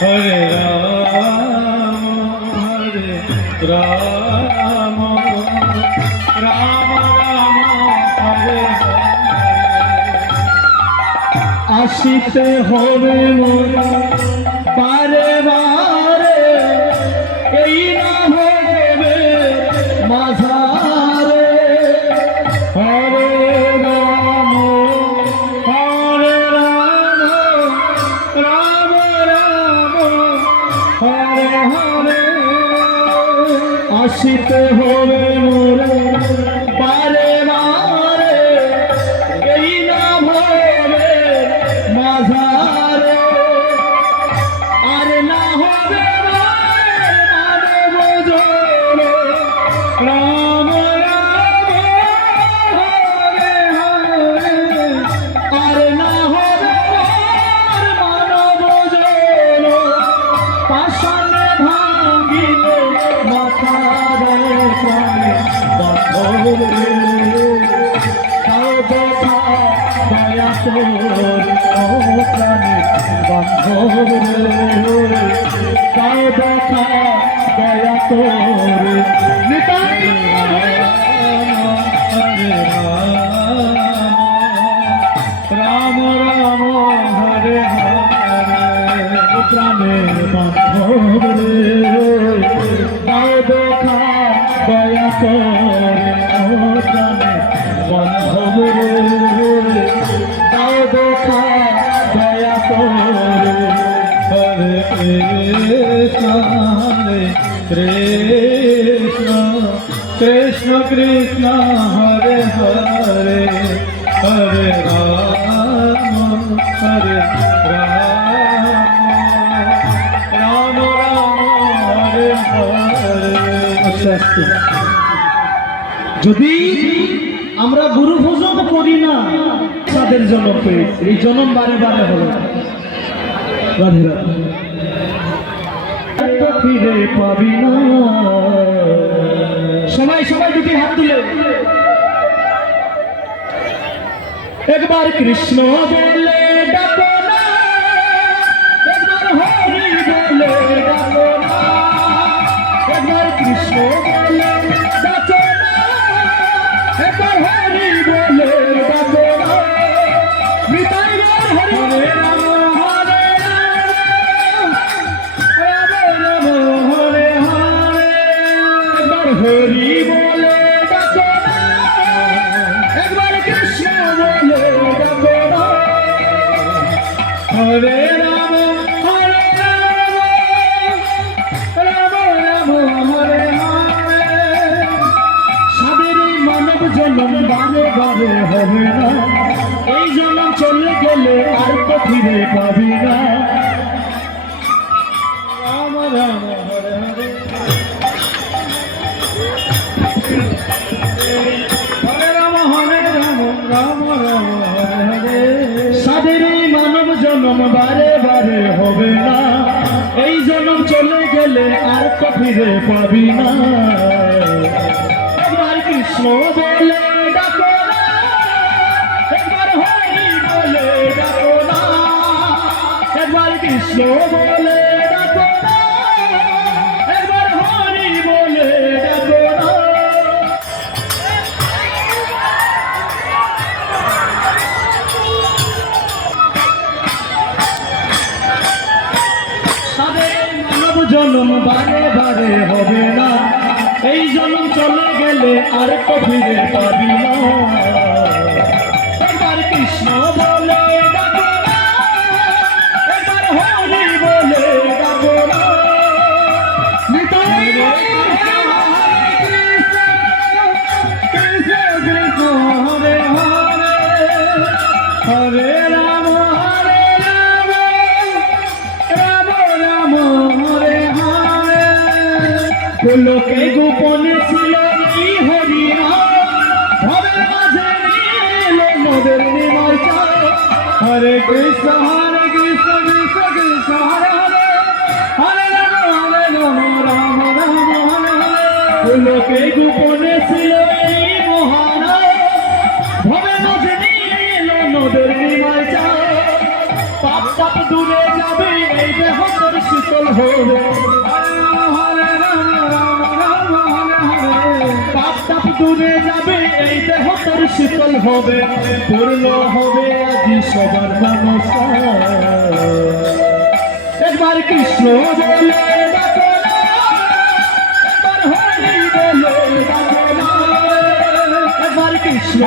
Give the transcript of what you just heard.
হরে রাম রাম রাম হরে হরে। আসিতে হবে মোরা বারে বারে, এই না হবে মাঝারে। হরে রাম রাম রাম হরে হরে। আসিতে হবে মোরা বারে বারে, এই না হবে মাঝারে। আর না হবে মানব জোরে, রাম রাম হরে হরে। আর না হবে মানব জোরে, পাষাণে ভাঙিলে মাথা দেয় প্রাণে বাঁধবে। তাও দেখা দয়া তোর প্রাণে বাঁধবে। তাও দেখা দয়া তোর নিতাই। হরে রাম রাম হরে হরে। প্রাণের বাঁধবে। তাও দেখা দয়া তোর প্রাণে বাঁধবে। তাও দেখা দয়া তোর। হরে কৃষ্ণ হরে কৃষ্ণ কৃষ্ণ কৃষ্ণ হরে হরে। হরে রাম রাম রাম হরে হরে। যদি আমরা গুরু ভোজন করি না, তাদের জন্য পেয়েছি, এই জন্ম বারে বারে হলো। রাধে রাধে। ফিরে পাবি না। সবাই সবাই দুটি হাত তুলে একবার কৃষ্ণ বলে ডাকো না, একবার হরি বলে ডাকো না। একবার কৃষ্ণ বলে ডাকো না, একবার হরি বলে ডাকো না। নিতাই গৌর হরি হরে রাম হরে রাম রাম হরে হরে। একবার হরি বলে ডাকো না, একবার কৃষ্ণ বলে ডাকো না। হরে রাম রাম রাম হরে হরে। সাদের এই মানব জন্ম বারে বারে হবে না, এই জন্ম চলে গেলে আর তো ফিরে পাবি না। রাম রাম হরে হরে। হরে রাম রাম রাম হরে হরে। সাদের এই মানব জন্ম বারে বারে হবে না, এই জন্ম চলে গেলে আর তো ফিরে পাবি না। একবার কৃষ্ণ বলে ডাকো না, একবার হরি বলে ডাকো না। একবার কৃষ্ণ বলে ডাকো না, একবার হরি বলে ডাকো না। মানব জন্ম বারে বারে হবে না, এই জন্ম চলে গেলে আর তো ফিরে পাবি না। একবার কৃষ্ণ বলে ডাকো না, একবার হরি বলে ডাকো না। নিতাই কৃষ্ণ কৃষ্ণ হরে হরে। হরে রাম লোকে গোপনে ছিল এই হরি ভবের মাঝে নিল নদের নিময় চায়। হরে কৃষ্ণ কৃষ্ণ কৃষ্ণ হরে হরে। হরে রাম রাম রাম হরে হরে। লোকে গোপনে ছিল এই মহান ভবের মাঝে নিল নদের নিময় চায়। পাপ পাপ দূরে যাবে এই দেহ তোর শীতল হবে পাপ তাপ দূরে যাবে এই দেহ তোর শীতল হবে পূর্ণ হবে আজি সবার মনসা একবার কৃষ্ণ বলে ডাকো না, একবার হরি বলে ডাকো না, একবার কৃষ্ণ